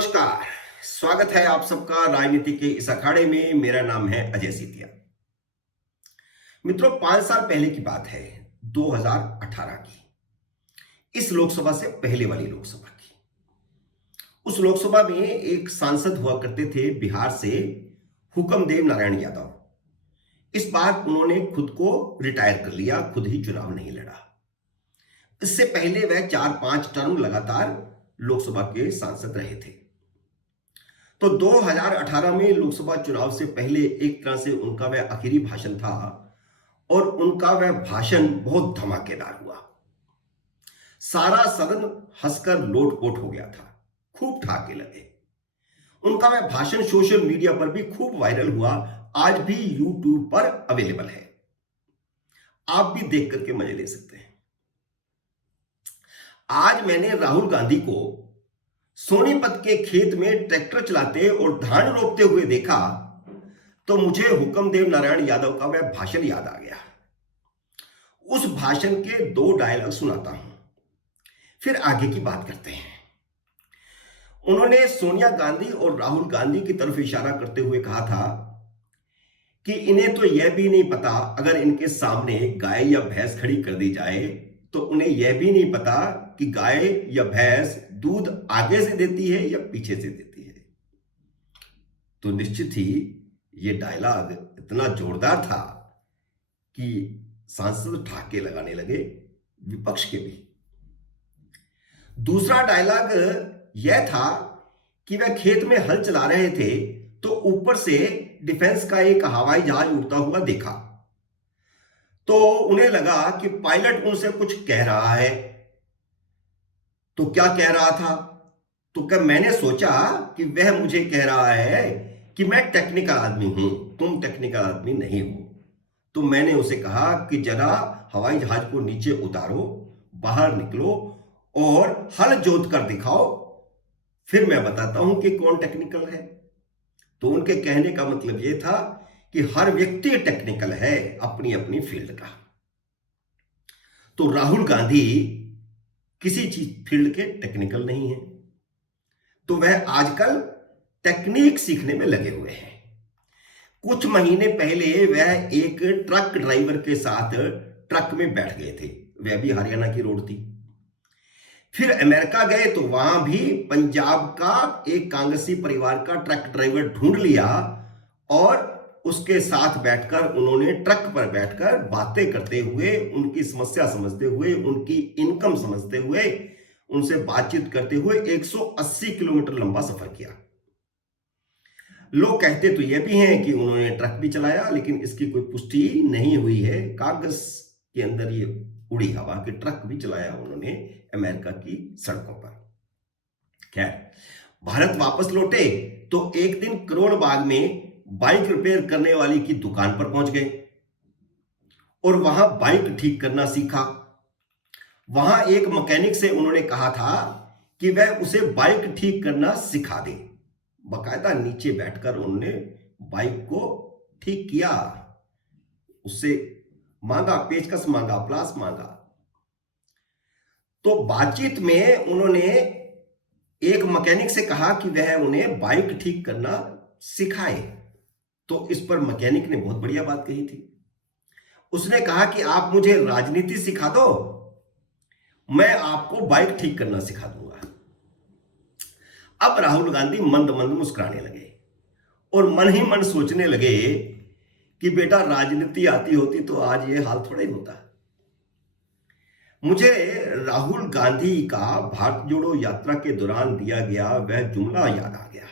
नमस्कार। स्वागत है आप सबका राजनीति के इस अखाड़े में। मेरा नाम है अजय सीतिया। मित्रों, 5 साल पहले की बात है, 2018 की। इस लोकसभा से पहले वाली लोकसभा की। उस लोकसभा में एक सांसद हुआ करते थे बिहार से, हुक्मदेव नारायण यादव। इस बार उन्होंने खुद को रिटायर कर लिया, खुद ही चुनाव नहीं लड़ा। इससे पहले वह 4-5 टर्म लगातार लोकसभा के सांसद रहे थे। तो 2018 में लोकसभा चुनाव से पहले एक तरह से उनका वह आखिरी भाषण था और उनका वह भाषण बहुत धमाकेदार हुआ। सारा सदन हंसकर लोटपोट हो गया था, खूब ठहाके लगे। उनका वह भाषण सोशल मीडिया पर भी खूब वायरल हुआ, आज भी यूट्यूब पर अवेलेबल है, आप भी देख करके मजे ले सकते हैं। आज मैंने राहुल गांधी को सोनीपत के खेत में ट्रैक्टर चलाते और धान रोपते हुए देखा तो मुझे हुक्मदेव नारायण यादव का वह भाषण याद आ गया। उस भाषण के 2 डायलॉग सुनाता हूं, फिर आगे की बात करते हैं। उन्होंने सोनिया गांधी और राहुल गांधी की तरफ इशारा करते हुए कहा था कि इन्हें तो यह भी नहीं पता, अगर इनके सामने गाय या भैंस खड़ी कर दी जाए तो उन्हें यह भी नहीं पता कि गाय या भैंस दूध आगे से देती है या पीछे से देती है। तो निश्चित ही ये डायलॉग इतना जोरदार था कि सांसद ठहाके लगाने लगे, विपक्ष के भी। दूसरा डायलॉग यह था कि वह खेत में हल चला रहे थे तो ऊपर से डिफेंस का एक हवाई जहाज उड़ता हुआ देखा, तो उन्हें लगा कि पायलट उनसे कुछ कह रहा है। तो क्या कह रहा था? तो क्या मैंने सोचा कि वह मुझे कह रहा है कि मैं टेक्निकल आदमी हूं, तुम टेक्निकल आदमी नहीं हो। तो मैंने उसे कहा कि जरा हवाई जहाज को नीचे उतारो, बाहर निकलो और हल जोत कर दिखाओ, फिर मैं बताता हूं कि कौन टेक्निकल है। तो उनके कहने का मतलब यह था कि हर व्यक्ति टेक्निकल है अपनी अपनी फील्ड का। तो राहुल गांधी किसी चीज फील्ड के टेक्निकल नहीं है, तो वह आजकल टेक्निक सीखने में लगे हुए हैं। कुछ महीने पहले वह एक ट्रक ड्राइवर के साथ ट्रक में बैठ गए थे, वह भी हरियाणा की रोड थी। फिर अमेरिका गए तो वहां भी पंजाब का एक कांग्रेसी परिवार का ट्रक ड्राइवर ढूंढ लिया और उसके साथ बैठकर उन्होंने ट्रक पर बैठकर बातें करते हुए, उनकी समस्या समझते हुए, उनकी इनकम समझते हुए, उनसे बातचीत करते हुए 180 किलोमीटर लंबा सफर किया। लोग कहते तो यह भी हैं कि उन्होंने ट्रक भी चलाया, लेकिन इसकी कोई पुष्टि नहीं हुई है। कागज के अंदर ये उड़ी हवा कि ट्रक भी चलाया उन्होंने अमेरिका की सड़कों पर। खैर, भारत वापस लौटे तो एक दिन करोड़ बाग में बाइक रिपेयर करने वाली की दुकान पर पहुंच गए और वहां बाइक ठीक करना सीखा। वहां एक मैकेनिक से उन्होंने कहा था कि वह उसे बाइक ठीक करना सिखा दे। बाकायदा नीचे बैठकर उन्होंने बाइक को ठीक किया, उससे मांगा, पेचकस मांगा, प्लास मांगा। तो बातचीत में उन्होंने एक मैकेनिक से कहा कि वह उन्हें बाइक ठीक करना सिखाए। तो इस पर मैकेनिक ने बहुत बढ़िया बात कही थी। उसने कहा कि आप मुझे राजनीति सिखा दो, मैं आपको बाइक ठीक करना सिखा दूंगा। अब राहुल गांधी मंद मंद मुस्कुराने लगे और मन ही मन सोचने लगे कि बेटा, राजनीति आती होती तो आज ये हाल थोड़ा ही होता। मुझे राहुल गांधी का भारत जोड़ो यात्रा के दौरान दिया गया वह जुमला याद आ गया,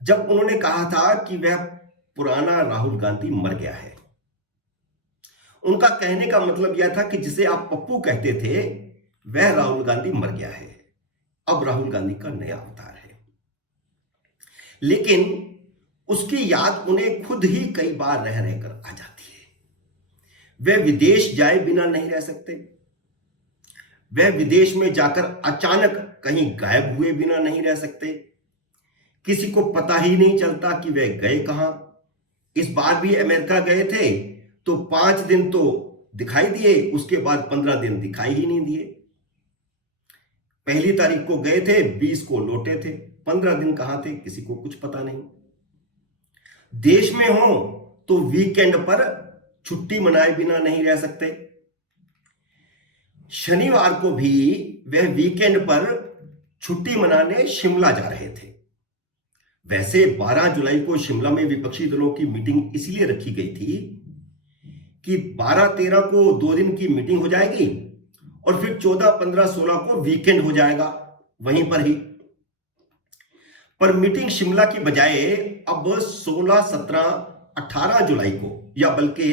जब उन्होंने कहा था कि वह पुराना राहुल गांधी मर गया है। उनका कहने का मतलब यह था कि जिसे आप पप्पू कहते थे, वह राहुल गांधी मर गया है, अब राहुल गांधी का नया अवतार है। लेकिन उसकी याद उन्हें खुद ही कई बार रह रहकर आ जाती है। वे विदेश जाए बिना नहीं रह सकते, वे विदेश में जाकर अचानक कहीं गायब हुए बिना नहीं रह सकते, किसी को पता ही नहीं चलता कि वे गए कहां। इस बार भी अमेरिका गए थे तो 5 दिन तो दिखाई दिए, उसके बाद 15 दिन दिखाई ही नहीं दिए। पहली तारीख को गए थे, 20 को लौटे थे। 15 दिन कहां थे किसी को कुछ पता नहीं। देश में हो तो वीकेंड पर छुट्टी मनाए बिना नहीं रह सकते। शनिवार को भी वह वीकेंड पर छुट्टी मनाने शिमला जा रहे थे। वैसे 12 जुलाई को शिमला में विपक्षी दलों की मीटिंग इसलिए रखी गई थी कि 12-13 को 2 दिन की मीटिंग हो जाएगी और फिर 14, 15, 16 को वीकेंड हो जाएगा वहीं पर ही। पर मीटिंग शिमला की बजाय अब 16, 17, 18 जुलाई को, या बल्कि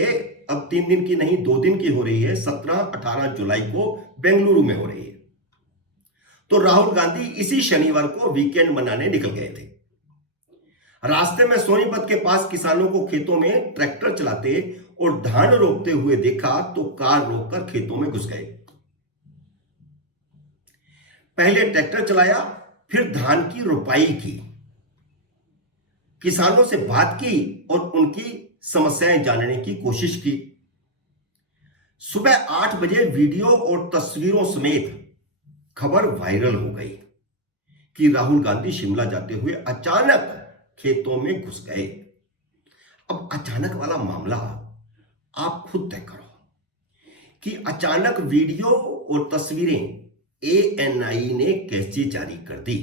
अब 3 दिन की नहीं 2 दिन की हो रही है, 17, 18 जुलाई को बेंगलुरु में हो रही है। तो राहुल गांधी इसी शनिवार को वीकेंड मनाने निकल गए थे। रास्ते में सोनीपत के पास किसानों को खेतों में ट्रैक्टर चलाते और धान रोपते हुए देखा तो कार रोककर खेतों में घुस गए। पहले ट्रैक्टर चलाया, फिर धान की रोपाई की, किसानों से बात की और उनकी समस्याएं जानने की कोशिश की। सुबह 8 बजे वीडियो और तस्वीरों समेत खबर वायरल हो गई कि राहुल गांधी शिमला जाते हुए अचानक खेतों में घुस गए। अब अचानक वाला मामला आप खुद तय करो कि अचानक वीडियो और तस्वीरें एएनआई ने कैसे जारी कर दी।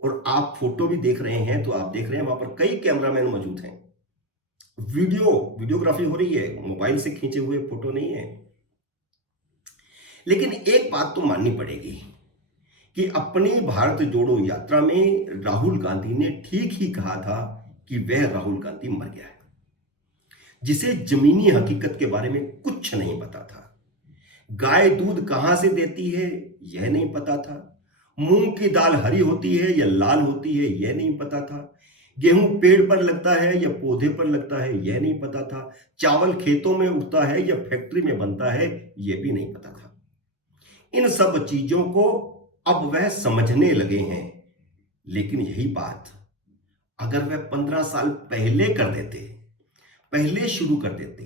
और आप फोटो भी देख रहे हैं, तो आप देख रहे हैं वहां पर कई कैमरामैन मौजूद हैं। वीडियोग्राफी हो रही है, मोबाइल से खींचे हुए फोटो नहीं है। लेकिन एक बात तो माननी पड़ेगी कि अपनी भारत जोड़ो यात्रा में राहुल गांधी ने ठीक ही कहा था कि वह राहुल गांधी मर गया है, जिसे जमीनी हकीकत के बारे में कुछ नहीं पता था। गाय दूध कहां से देती है यह नहीं पता था। मूंग की दाल हरी होती है या लाल होती है यह नहीं पता था। गेहूं पेड़ पर लगता है या पौधे पर लगता है यह नहीं पता था। चावल खेतों में उगता है या फैक्ट्री में बनता है यह भी नहीं पता था। इन सब चीजों को अब वह समझने लगे हैं। लेकिन यही बात अगर वह 15 साल पहले कर देते, पहले शुरू कर देते,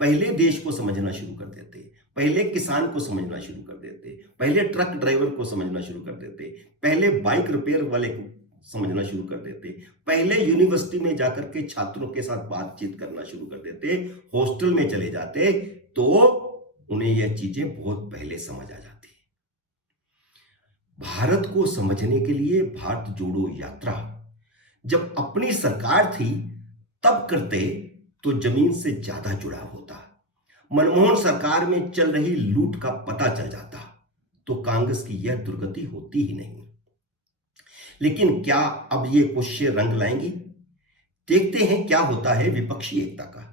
पहले देश को समझना शुरू कर देते, पहले किसान को समझना शुरू कर देते, पहले ट्रक ड्राइवर को समझना शुरू कर देते, पहले बाइक रिपेयर वाले को समझना शुरू कर देते, पहले यूनिवर्सिटी में जाकर के छात्रों के साथ बातचीत करना शुरू कर देते, हॉस्टल में चले जाते, तो उन्हें यह चीजें बहुत पहले समझ आ जाती। भारत को समझने के लिए भारत जोड़ो यात्रा जब अपनी सरकार थी तब करते तो जमीन से ज्यादा जुड़ा होता। मनमोहन सरकार में चल रही लूट का पता चल जाता तो कांग्रेस की यह दुर्गति होती ही नहीं। लेकिन क्या अब ये कोशिशें रंग लाएंगी? देखते हैं क्या होता है विपक्षी एकता का।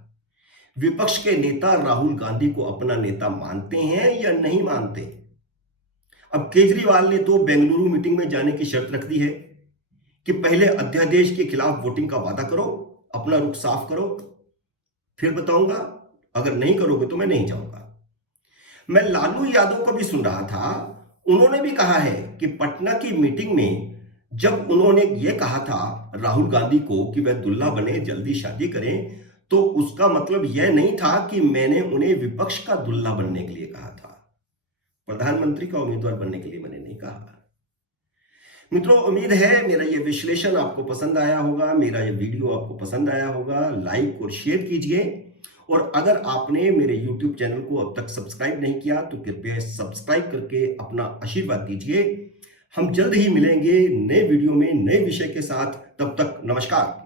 विपक्ष के नेता राहुल गांधी को अपना नेता मानते हैं या नहीं मानते? अब केजरीवाल ने तो बेंगलुरु मीटिंग में जाने की शर्त रख दी है कि पहले अध्यादेश के खिलाफ वोटिंग का वादा करो, अपना रुख साफ करो, फिर बताऊंगा, अगर नहीं करोगे तो मैं नहीं जाऊंगा। मैं लालू यादव को भी सुन रहा था, उन्होंने भी कहा है कि पटना की मीटिंग में जब उन्होंने यह कहा था राहुल गांधी को कि वह दुल्हा बने, जल्दी शादी करें, तो उसका मतलब यह नहीं था कि मैंने उन्हें विपक्ष का दुल्हा बनने के लिए कहा था, प्रधानमंत्री का उम्मीदवार बनने के लिए मैंने नहीं कहा। मित्रों, उम्मीद है मेरा यह विश्लेषण आपको पसंद आया होगा, मेरा यह वीडियो आपको पसंद आया होगा। लाइक और शेयर कीजिए, और अगर आपने मेरे YouTube चैनल को अब तक सब्सक्राइब नहीं किया तो कृपया सब्सक्राइब करके अपना आशीर्वाद दीजिए। हम जल्द ही मिलेंगे नए वीडियो में नए विषय के साथ। तब तक नमस्कार।